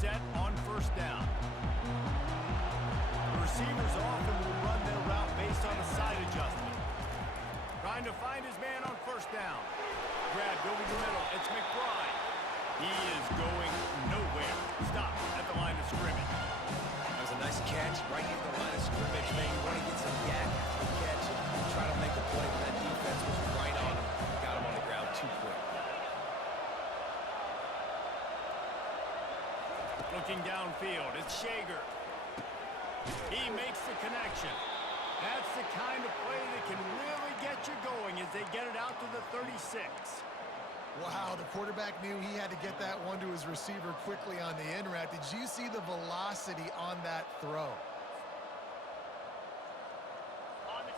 set on first down. The receivers often will run their route based on a side adjustment. Trying to find his man on first down. Grabbed over the middle. It's McBride. He is going nowhere. Stop at the line of scrimmage. That was a nice catch right near the line of scrimmage, man. You want to get some yak after the catch and try to make a play when that defense was right on him. Got him on the ground too quick. Looking downfield, it's Shager. He makes the connection. That's the kind of play that can really get you going as they get it out to the 36. Wow, the quarterback knew he had to get that one to his receiver quickly on the in route. Did you see the velocity on that throw?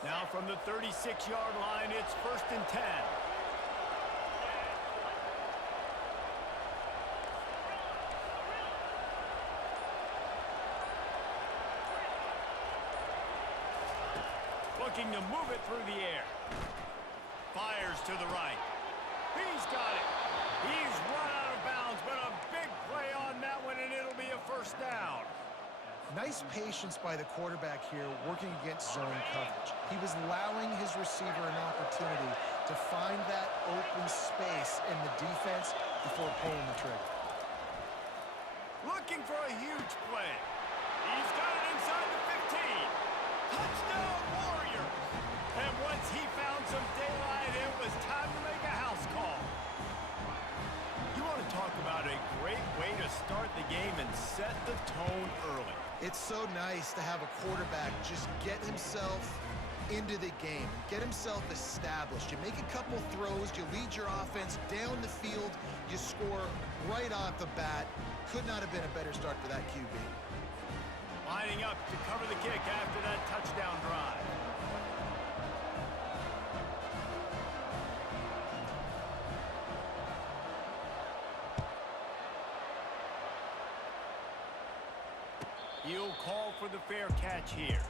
Now from the 36-yard line, it's 1st and 10. Looking to move it through the air. Fires to the right. He's got it. He's run out of bounds, but a big play on that one, and it'll be a first down. Nice patience by the quarterback here working against zone coverage. He was allowing his receiver an opportunity to find that open space in the defense before pulling the trigger. Looking for a huge play. He's got it inside the 15. Touchdown Warriors. And once he found some daylight, it was time to make a house call. You want to talk about a great way to start the game and set the tone early. It's so nice to have a quarterback just get himself into the game, get himself established. You make a couple throws, you lead your offense down the field, you score right off the bat. Could not have been a better start for that QB. Lining up to cover the kick after that touchdown drive. He'll call for the fair catch here.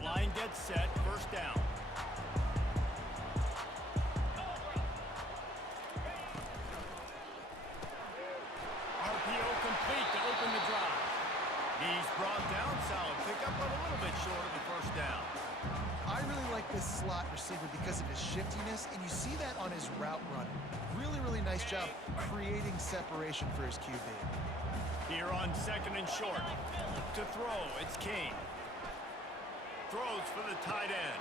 Line gets set, first down. RPO complete to open the drive. He's brought down solid pickup, but a little bit short of the first down. I really like this slot receiver because of his shiftiness, and you see that on his route running. Really, really nice job creating separation for his QB. Here on 2nd and short. To throw, it's King. Throws for the tight end.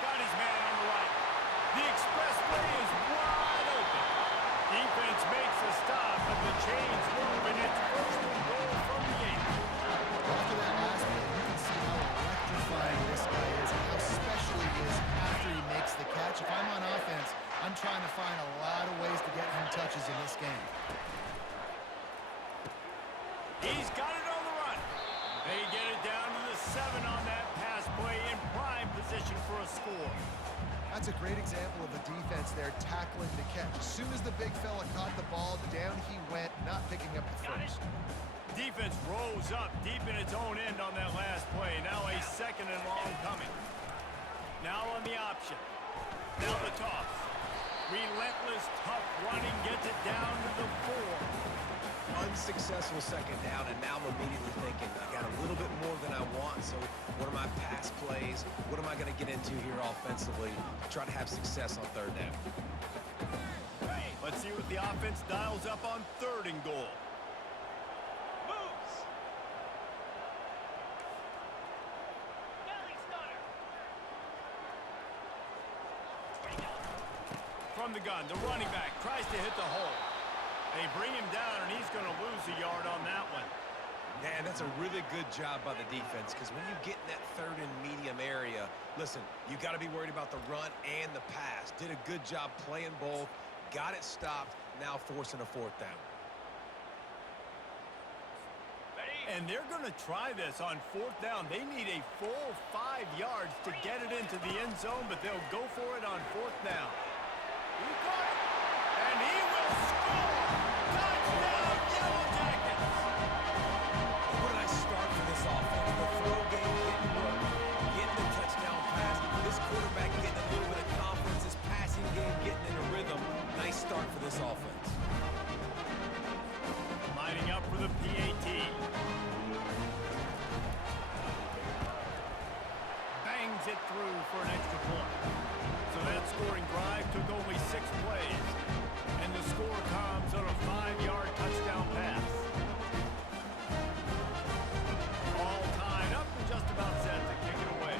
Got his man on the right. The expressway is wide open. Defense makes a stop, but the chains move, and it's 1st and goal from the 8. After that last play, you can see how electrifying this guy is and how special he is after he makes the catch. If I'm on offense, I'm trying to find a lot of ways to get him touches in this game. He's got it on the run. They get it down to the 7 on that pass play in prime position for a score. That's a great example of the defense there tackling the catch. As soon as the big fella caught the ball, down he went, not picking up the first. Defense rose up deep in its own end on that last play. Now a 2nd and long coming. Now on the option. Now the toss. Relentless, tough running gets it down to the 4. Unsuccessful 2nd down, and now I'm immediately thinking, I got a little bit more than I want, so what are my pass plays? What am I going to get into here offensively to try to have success on 3rd down? Let's see what the offense dials up on 3rd and goal. Moves. Belly stunner. From the gun, the running back tries to hit the hole. They bring him down, and he's going to lose a yard on that one. And that's a really good job by the defense, because when you get in that third and medium area, listen, you got to be worried about the run and the pass. Did a good job playing both, got it stopped, now forcing a fourth down. And they're going to try this on fourth down. They need a full 5 yards to get it into the end zone, but they'll go for it on fourth down. He got it, and he will score! Touchdown, Yellow Jackets! Where did I start for this offense? The throw game getting rolling, getting the touchdown pass. This quarterback getting a little bit of confidence. This passing game getting in a rhythm. Nice start for this offense. Lining up for the PAT. Bangs it through for an extra point. So that scoring drive took only 6 plays. And the score comes on a 5-yard touchdown pass. All tied up and just about set to kick it away.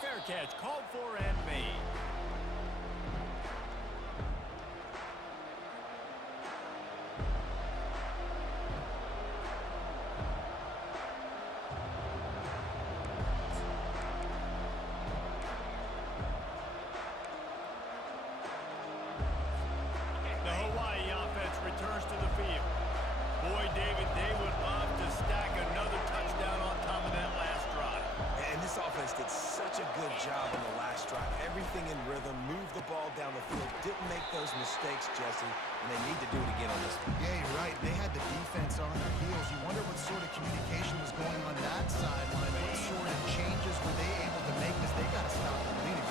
Fair catch called for and made. The Hawaii offense returns to the field. Boy, David, they would love to stack another touchdown on top of that last drive. And this offense did such a good job on the last drive. Everything in rhythm, moved the ball down the field, didn't make those mistakes, Jesse, and they need to do it again on this one. Yeah, you're right. They had the defense on their heels. You wonder what sort of communication was going on that sideline. What sort of changes were they able to make, because they got to stop the bleeding.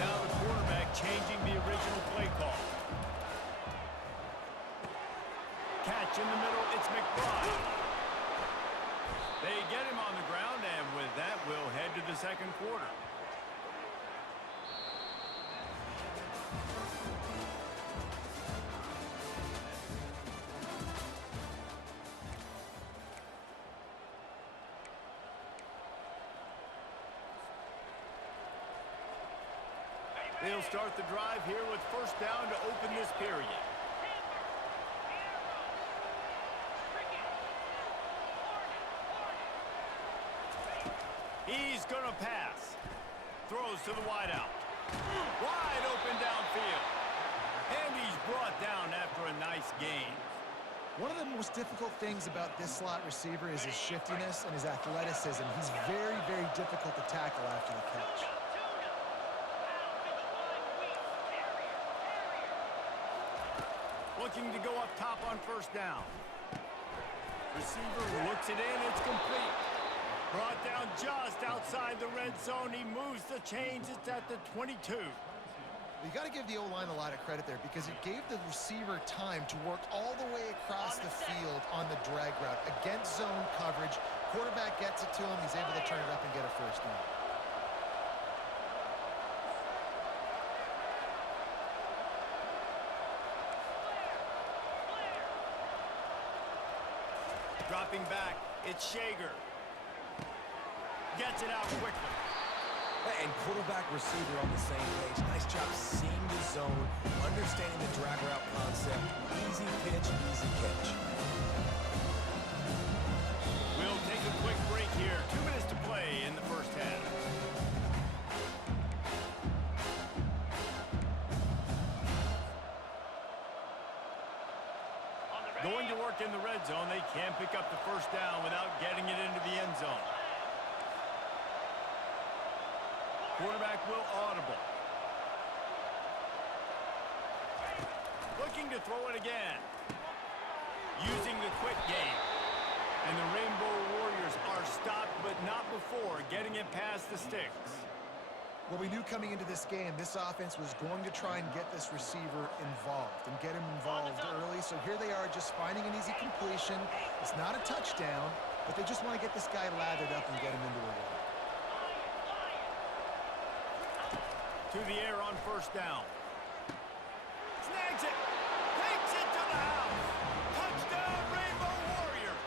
Now the quarterback changing the original play call. Catch in the middle, it's McBride. They get him on the ground, and with that, we'll head to the second quarter. They'll start the drive here with first down to open this period. He's going to pass. Throws to the wideout. Wide open downfield. And he's brought down after a nice gain. One of the most difficult things about this slot receiver is his shiftiness and his athleticism. He's very, very difficult to tackle after the catch. Looking to go up top on first down. Receiver looks it in. It's complete. Brought down just outside the red zone. He moves the chains. It's at the 22. You got to give the O-line a lot of credit there, because it gave the receiver time to work all the way across the field on the drag route against zone coverage. Quarterback gets it to him. He's able to turn it up and get a first down. Dropping back, it's Shager. Gets it out quickly. And quarterback receiver on the same page. Nice job seeing the zone, understanding the drag route concept. Easy pitch, easy catch. We'll take a quick break here. 2 minutes to play in the first half. Going to work in the red zone. They can't pick up the first down without getting it into the end zone. Quarterback will audible. Looking to throw it again. Using the quick game. And the Rainbow Warriors are stopped, but not before getting it past the sticks. Well, we knew coming into this game, this offense was going to try and get this receiver involved and get him involved early. So here they are, just finding an easy completion. It's not a touchdown, but they just want to get this guy lathered up and get him into a run. To the air on first down. Snags it. Takes it to the house. Touchdown, Rainbow Warriors.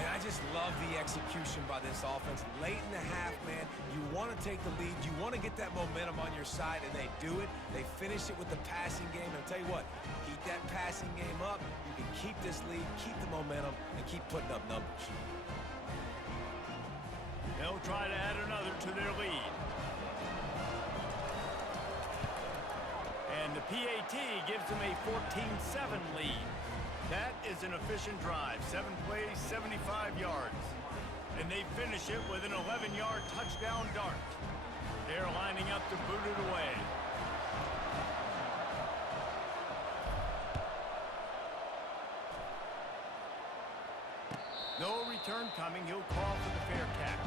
And I just love the execution by this offense. Late in the half, man, you want to take the lead. You want to get that momentum on your side, and they do it. They finish it with the passing game. I'll tell you what, keep that passing game up. You can keep this lead, keep the momentum, and keep putting up numbers. They'll try to add another to their lead. And the PAT gives them a 14-7 lead. That is an efficient drive. 7 plays, 75 yards. And they finish it with an 11-yard touchdown dart. They're lining up to boot it away. No return coming. He'll call for the fair catch.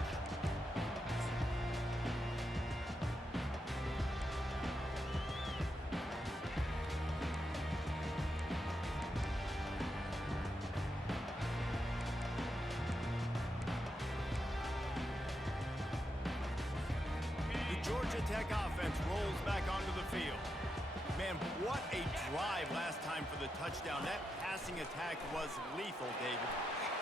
Georgia Tech offense rolls back onto the field. Man, what a drive last time for the touchdown. That passing attack was lethal, David.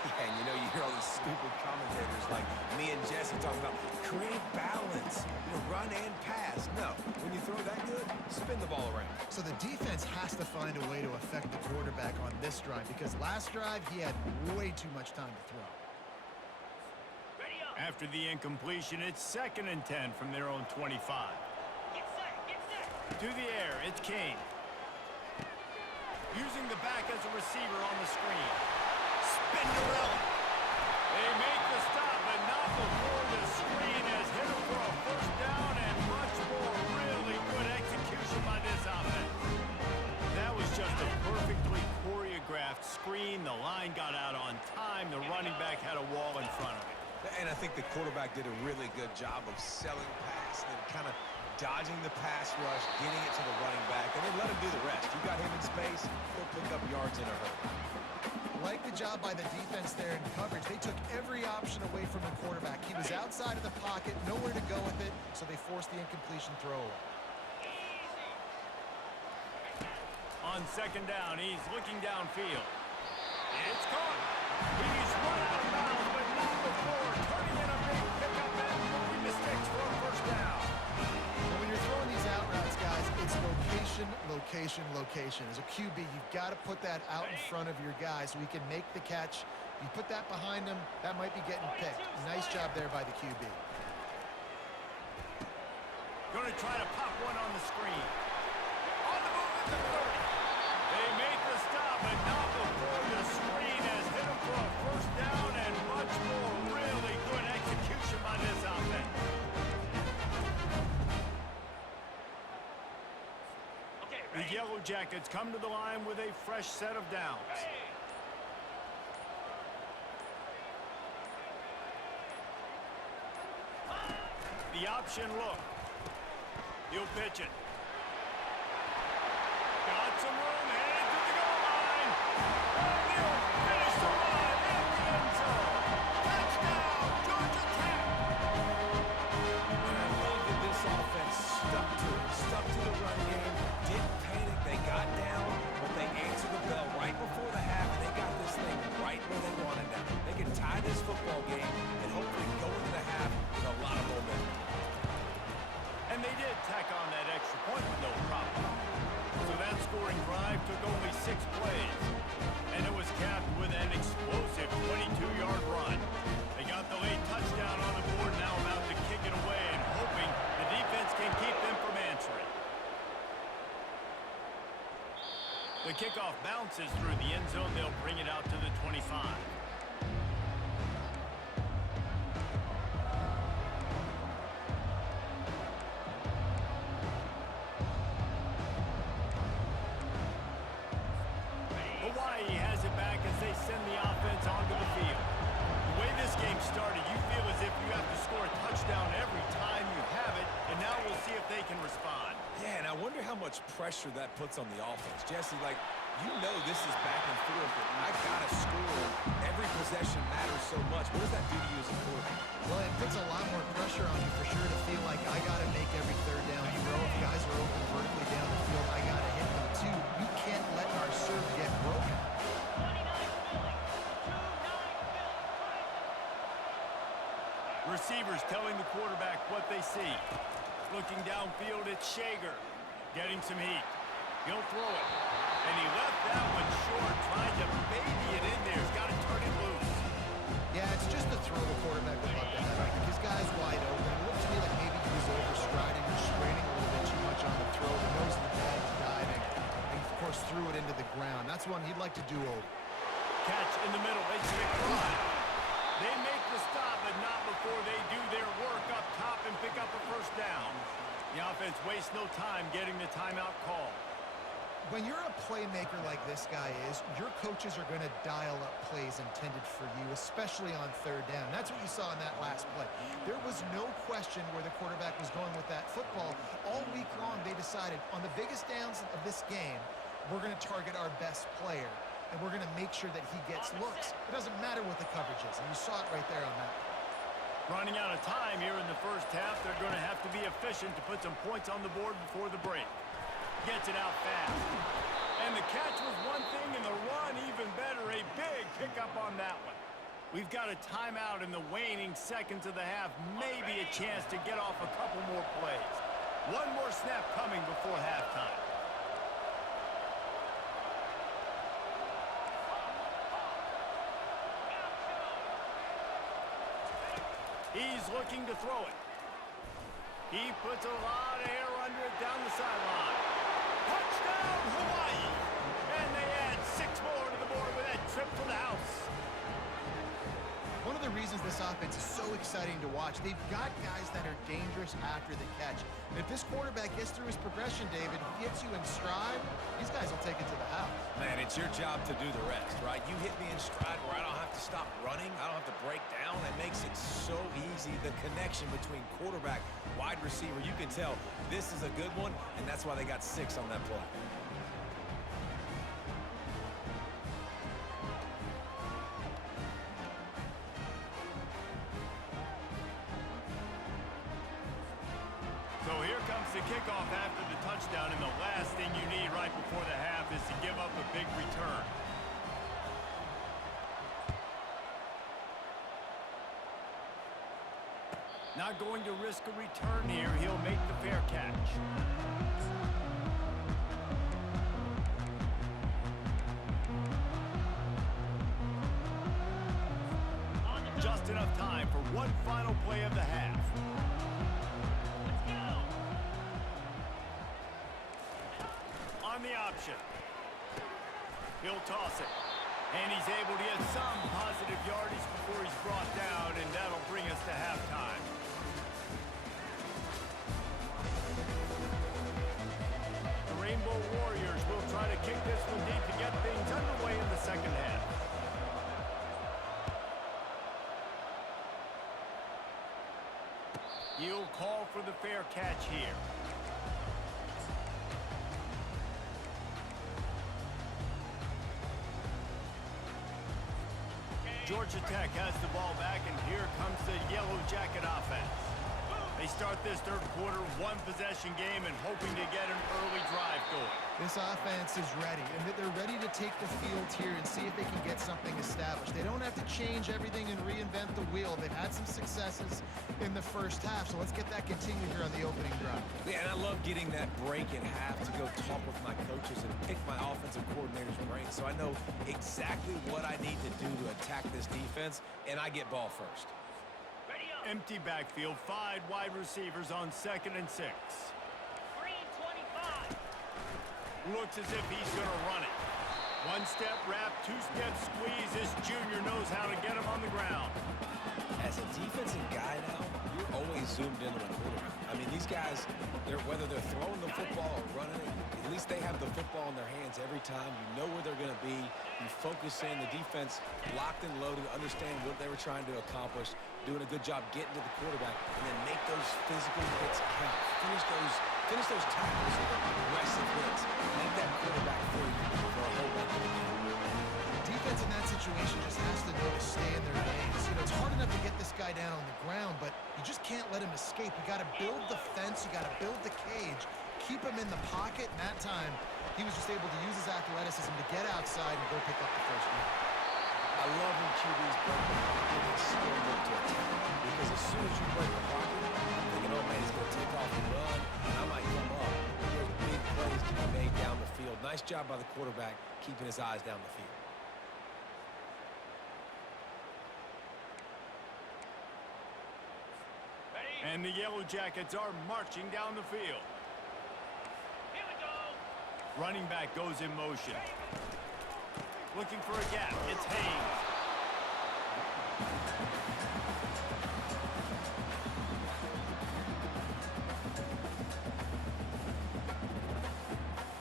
Yeah, and you know, you hear all these stupid commentators like me and Jesse talking about create balance, run and pass. No, when you throw that good, spin the ball around. So the defense has to find a way to affect the quarterback on this drive because last drive he had way too much time to throw. After the incompletion, it's 2nd and 10 from their own 25. Get set. To the air, it's Kane. Using the back as a receiver on the screen. Spinderella. They make the stop, but not before the screen has hit him for a first down and much more. Really good execution by this offense. That was just a perfectly choreographed screen. The line got out on time. The running back had a wall in front of him. And I think the quarterback did a really good job of selling pass and then kind of dodging the pass rush, getting it to the running back, and then let him do the rest. You got him in space, he'll pick up yards in a hurry. Like the job by the defense there in coverage. They took every option away from the quarterback. He was outside of the pocket, nowhere to go with it, so they forced the incompletion throwaway. On 2nd down, he's looking downfield. It's caught. He's run out of bounds, but not before turning in a big pickup and moving the sticks for a first down. But when you're throwing these out routes, guys, it's location, location, location. As a QB, you've got to put that out in front of your guy so he can make the catch. You put that behind him, that might be getting picked. Nice job there by the QB. Going to try to pop one on the screen. On the move at the 30. They make the stop, but not before the screen has hit him for a first down and much more. Really good execution by this offense. The Yellow Jackets come to the line with a fresh set of downs. The option look. He'll pitch it. Got some room, headed to the goal line. And he'll finish the run in the end zone. Touchdown, Georgia Tech. And I love that this offense stuck to the run game, didn't panic, they got down, but they answered the bell right before the half, and they got this thing right where they wanted now. They can tie this football game and hopefully go into the half with a lot of momentum. And they did tack on that extra point with no problem. So that scoring drive took only 6 plays. And it was capped with an explosive 22-yard run. They got the late touchdown on the board, now about to kick it away and hoping the defense can keep them from answering. The kickoff bounces through the end zone. They'll bring it out to the 25. Hawaii has it back as they send the offense onto the field. The way this game started, you feel as if you have to score a touchdown every time you have it, and now we'll see if they can respond. Yeah, and I wonder how much pressure that puts on the offense. Jesse, like, you know this is back and forth, and I got to score. Every possession matters so much. What does that do to you as a quarterback? Well, it puts a lot more pressure on you for sure to feel like I got to make every 3rd down throw. If guys are open vertically down the field, I got to hit them too. You can't let our serve get broken. telling the quarterback what they see. Looking downfield, it's Shager. Getting some heat. He'll throw it. And he left that one short, trying to baby it in there. He's got to turn it loose. Yeah, it's just a throw the quarterback would love to have. I think his guy's wide open. It looked to me like maybe he was overstriding or straining a little bit too much on the throw. The nose of the ball was diving. And he, of course, threw it into the ground. That's one he'd like to do over. Catch in the middle. It's McBride. They make the stop, but not before they do their work up top and pick up a first down. The offense wastes no time getting the timeout call. When you're a playmaker like this guy is, your coaches are going to dial up plays intended for you, especially on third down. That's what you saw in that last play. There was no question where the quarterback was going with that football. All week long, they decided on the biggest downs of this game, we're going to target our best player, and we're going to make sure that he gets looks. It doesn't matter what the coverage is, and you saw it right there on that. Running out of time here in the first half, they're going to have to be efficient to put some points on the board before the break. Gets it out fast. And the catch was one thing, and the run even better. A big pickup on that one. We've got a timeout in the waning seconds of the half. Maybe a chance to get off a couple more plays. One more snap coming before halftime. He's looking to throw it. He puts a lot of air under it down the sideline. Touchdown, Hawaii! And they add 6 more to the board with that trip to the house. One of the reasons this offense is so exciting to watch, they've got guys that are dangerous after the catch. And if this quarterback gets through his progression, David, hits you in stride, these guys will take it to the house. Man, it's your job to do the rest, right? You hit me in stride where I don't have to stop running. I don't have to break down. That makes it so easy. The connection between quarterback, wide receiver, you can tell this is a good one, and that's why they got 6 on that play. So here comes the kickoff after the touchdown, and the last thing you need right before the half is to give up a big return. Not going to risk a return here. He'll make the fair catch. Just enough time for one final play of the half. On the option. He'll toss it. And he's able to get some positive yardage before he's brought down, and that'll bring us to halftime. The Rainbow Warriors will try to kick this one deep to get things underway in the second half. He'll call for the fair catch here. Georgia Tech has the ball back, and here comes the Yellow Jacket offense. They start this third quarter, one possession game, and hoping to get an early drive going. This offense is ready, and they're ready to take the field here and see if they can get something established. They don't have to change everything and reinvent the wheel. They've had some successes in the first half, so let's get that continued here on the opening drive. Yeah, and I love getting that break in half to go talk with my coaches and pick my offensive coordinator's brain, so I know exactly what I need to do to attack this defense, and I get ball first. Empty backfield, 5 wide receivers on 2nd and 6. Green 25. Looks as if he's going to run it. 1-step wrap, 2-step squeeze. This junior knows how to get him on the ground. As a defensive guy now, you're always zoomed in on the quarterback. I mean, these guys, whether they're throwing the football or running it, at least they have the football in their hands every time. You know where they're going to be. You focus in. The defense locked and loaded, understand what they were trying to accomplish, doing a good job getting to the quarterback, and then make those physical hits count. Finish those tackles with aggressive hits. Make that quarterback for you for a whole bunch of games. Defense in that situation just has to know to stay in their lanes. You know, it's hard enough to get this guy down on the ground, but you just can't let him escape. You got to build the fence. You got to build the cage. Keep him in the pocket. And that time, he was just able to use his athleticism to get outside and go pick up the first down. I love when QBs break the pocket and still look to attack. Because as soon as you break the pocket, I'm thinking, oh man, he's going to take off and run, and I might come up. There's big plays to be made down the field. Nice job by the quarterback keeping his eyes down the field. And the Yellow Jackets are marching down the field. Here we go. Running back goes in motion. Looking for a gap. It's Haynes.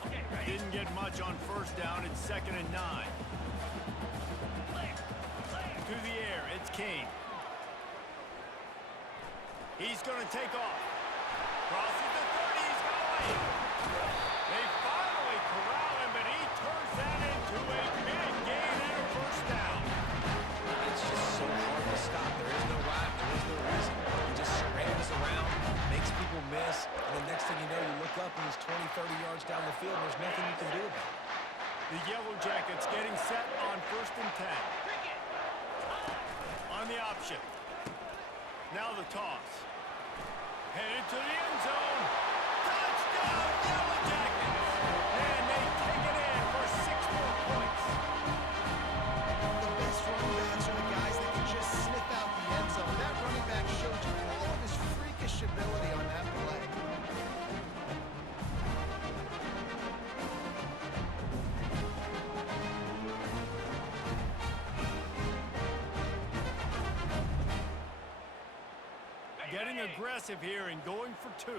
Okay, ready. Didn't get much on first down. It's 2nd and 9. Clear. Clear. To the air. It's King. He's going to take off. Crosses the 30. He's going. They finally corral him, but he turns that into a big gain and a first down. It's just so hard to stop. There is no rhyme. There is no reason. He just scrambles around, makes people miss, and the next thing you know, you look up and he's 20, 30 yards down the field, and there's nothing you can do about it. The Yellow Jackets getting set on 1st and 10. Cricket. On the option. Now the toss. Headed to the end zone. Touchdown, Yellow Jackets! And they take it in for 6 more points. The best running backs are the guys that can just sniff out the end zone. That running back showed you all of his freakish ability on that play. Getting aggressive here and going for 2.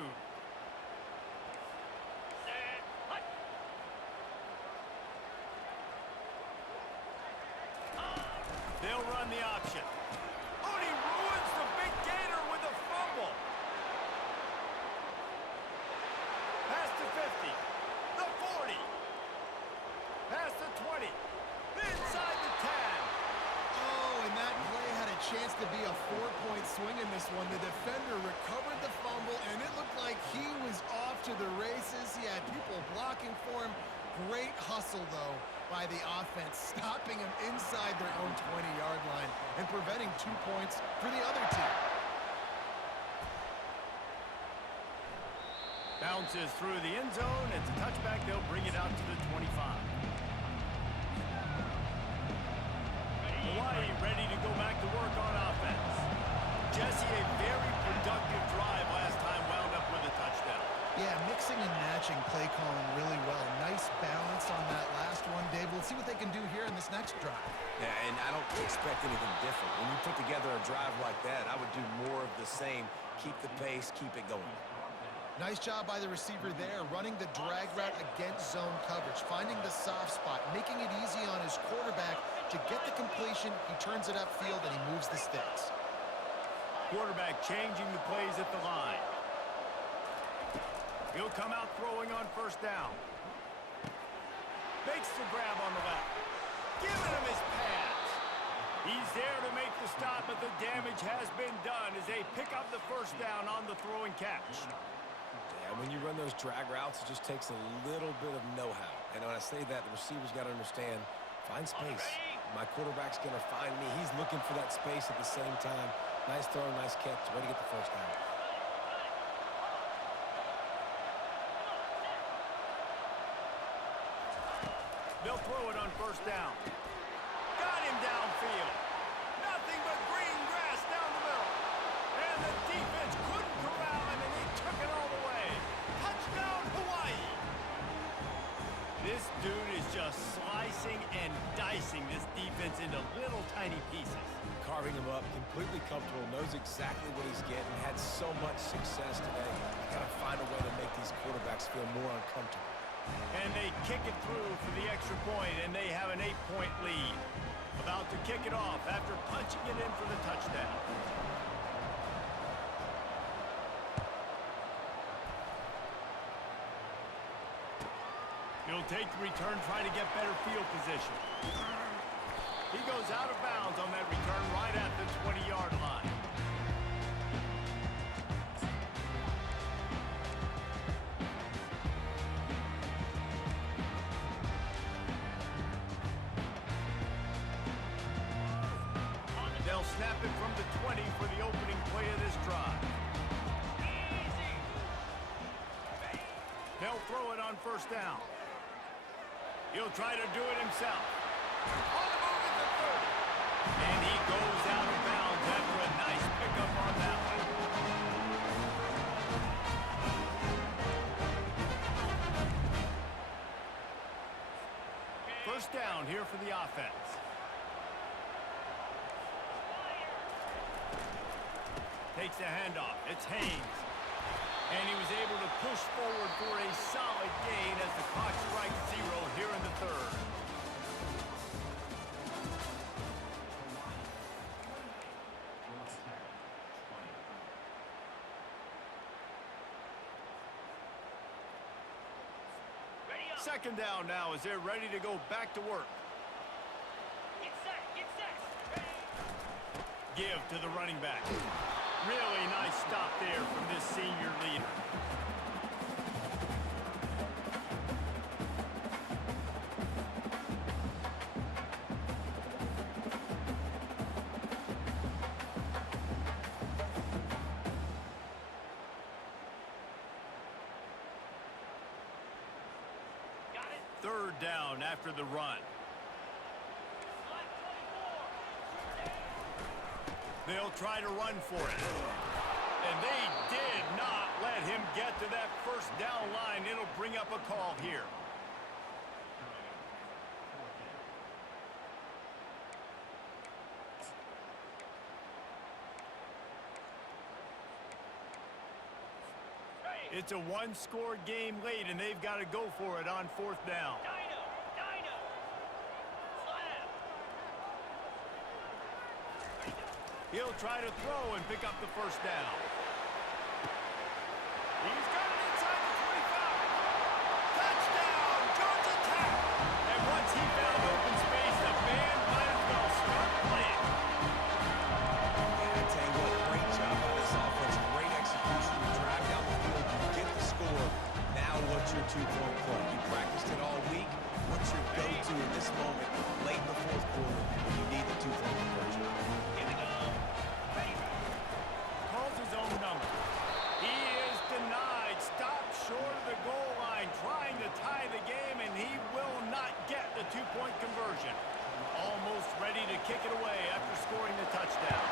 Set. Hut. They'll run the option. Oh, and he ruins the big gainer with a fumble. Pass to 50. The 40. Pass to 20. Inside the 10. Oh, and that play had a chance to be a 4-point swing in this one. The defender recovered the fumble, and it looked like he was off to the races. He had people blocking for him. Great hustle, though, by the offense, stopping him inside their own 20-yard line and preventing 2 points for the other team. Bounces through the end zone. It's a touchback. They'll bring it out to the 25. Hawaii ready to go back to work on offense. Jesse, a very productive drive last time, wound up with a touchdown. Yeah, mixing and matching play calling really well. Nice balance on that last one, Dave. We'll see what they can do here in this next drive. Yeah, and I don't expect anything different. When you put together a drive like that, I would do more of the same. Keep the pace, keep it going. Nice job by the receiver there, running the drag route against zone coverage, finding the soft spot, making it easy on his quarterback to get the completion. He turns it upfield, and he moves the sticks. Quarterback changing the plays at the line. He'll come out throwing on first down. Makes the grab on the left. Giving him his pads. He's there to make the stop, but the damage has been done as they pick up the first down on the throw and catch. Yeah, when you run those drag routes, it just takes a little bit of know-how. And when I say that, the receiver's got to understand, find space. My quarterback's going to find me. He's looking for that space at the same time. Nice throw, nice catch. Way to get the first down. They'll throw it on first down. Got him downfield. Nothing but green grass down the middle. And the defense couldn't corral him, and he took it all the way. Touchdown, Hawaii. This dude is just slicing and dicing this defense into little tiny pieces. Carving him up, completely comfortable, knows exactly what he's getting, had so much success today. You got to find a way to make these quarterbacks feel more uncomfortable. And they kick it through for the extra point, and they have an 8-point lead. About to kick it off after punching it in for the touchdown. He'll take the return, trying to get better field position. He goes out of bounds on that return right at the 20-yard line. snap it from the 20 for the opening play of this drive. Easy. They'll throw it on first down. He'll try to do it himself. On the move at the 30. And he goes out of bounds after a nice pickup on that one. First down here for the offense. Takes the handoff. It's Haynes. And he was able to push forward for a solid gain as the clock strikes 0 here in the third. Ready up. Second down now as they're ready to go back to work. Get set. Get set. Ready. Give to the running back. Really nice stop there from this senior leader. Got it. Third down after the run. Left 24. They'll try to run for it. And they did not let him get to that first down line. It'll bring up a call here. Ready. It's a one-score game late, and they've got to go for it on fourth down. Dino. Dino. Slam. He'll try to throw and pick up the first down. He's got it inside the 25. Touchdown, Georgia Tech. And once he found open space, the band might as well start playing. Yeah, I tell you what, great job by this offense. Great execution. You drive down the field, you get the score. Now what's your two-point play? You practiced it all week. What's your go-to in this moment, late in the fourth quarter, when you need the two-point conversion? Here we go. Ready. Calls his own number. He is denied. Stopped short of the goal line, trying to tie the game, and he will not get the two-point conversion. Almost ready to kick it away after scoring the touchdown.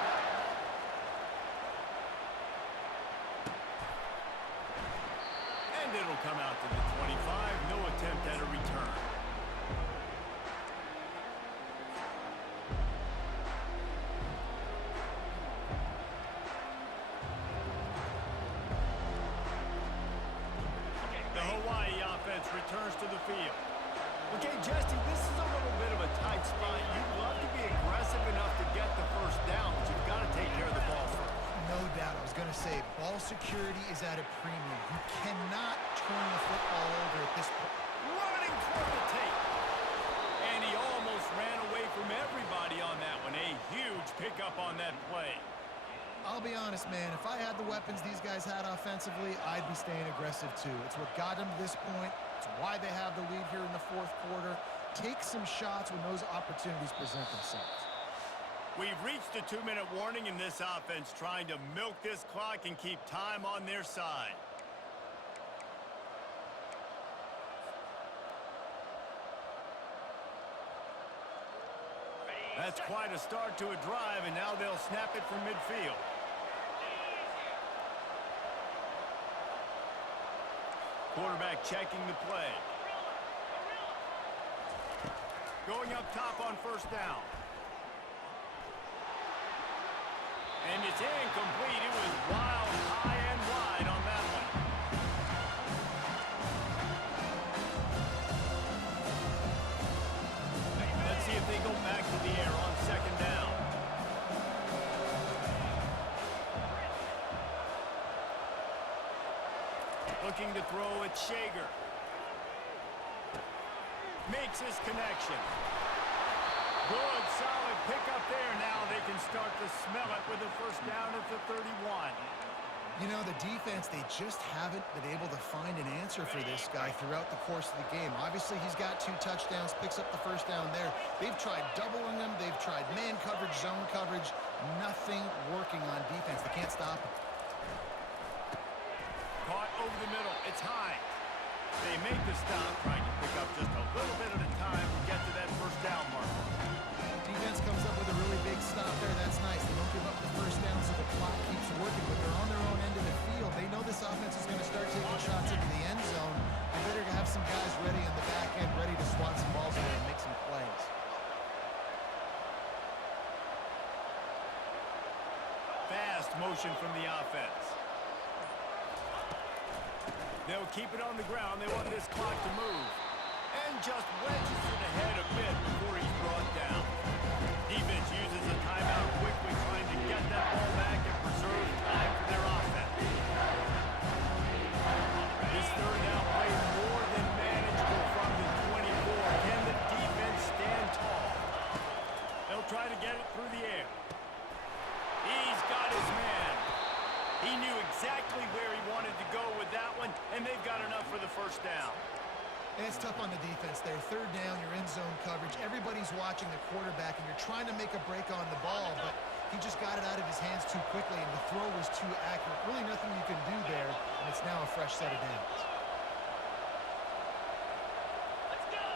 And it'll come out to the 25. No attempt at a return. The Hawaii offense returns to the field. Okay, Jesse, this is a little bit of a tight spot. You'd love to be aggressive enough to get the first down, but you've got to take care of the ball first. No doubt. I was going to say, ball security is at a premium. You cannot turn the football over at this point. Running toward the tape. And he almost ran away from everybody on that one. A huge pickup on that play. I'll be honest, man. If I had the weapons these guys had offensively, I'd be staying aggressive too. It's what got them to this point. It's why they have the lead here in the fourth quarter. Take some shots when those opportunities present themselves. We've reached a 2-minute warning in this offense, trying to milk this clock and keep time on their side. Ready. That's quite a start to a drive, and now they'll snap it from midfield. Quarterback checking the play. Going up top on first down. And it's incomplete. It was wild, high and wide on that one. Let's see if they go back to the air on second down. Looking to throw at Shager. Makes his connection. Good, solid pickup there. Now they can start to smell it with a first down at the 31. You know, the defense, they just haven't been able to find an answer for this guy throughout the course of the game. Obviously, he's got 2 touchdowns, picks up the first down there. They've tried doubling him. They've tried man coverage, zone coverage. Nothing working on defense. They can't stop him. Caught over the middle. It's high. They make the stop, trying to pick up just a little bit at a time to get to that first down mark. Defense comes up with a really big stop there. That's nice. They don't give up the first down, so the clock keeps working, but they're on their own end of the field. They know this offense is going to start taking shots into the end zone. They better have some guys ready on the back end, ready to swat some balls away and make some plays. Fast motion from the offense. They'll keep it on the ground. They want this clock to move. And just wedges it ahead a bit before he's brought down. Defense uses a timeout quickly, trying to get that ball back and preserve time for their offense. This third down play more than manageable from the 24. Can the defense stand tall? They'll try to get it through the air. He's got his man. He knew exactly where he wanted to go with that one, and they've got enough for the first down. And it's tough on the defense there. Third down, you're in zone coverage. Everybody's watching the quarterback, and you're trying to make a break on the ball, but he just got it out of his hands too quickly, and the throw was too accurate. Really nothing you can do there, and it's now a fresh set of downs. Let's go.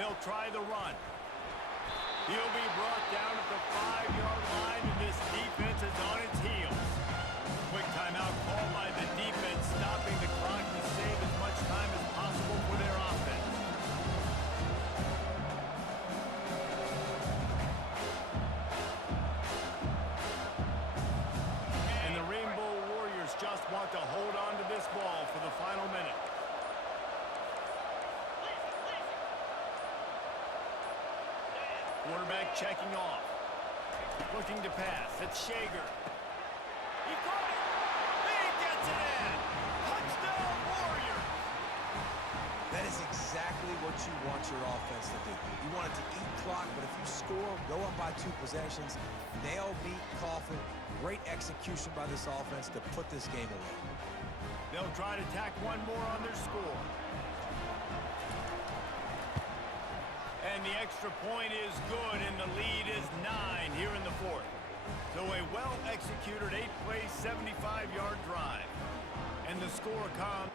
They'll try the run. He'll be brought down at the 5-yard line, and this defense is on its heels. Quick timeout called by the defense, stopping the clock to save as much time as possible for their offense. And the Rainbow Warriors just want to hold on to this ball for the final minute. Quarterback checking off. Looking to pass. It's Shager. He caught it. He gets it in. Touchdown, Warriors. That is exactly what you want your offense to do. You want it to eat clock, but if you score, go up by 2 possessions, nail, beat, coffin. Great execution by this offense to put this game away. They'll try to tack one more on their score. And the extra point is good, and the lead is 9 here in the fourth. So a well-executed 8-play, 75-yard drive. And the score comes.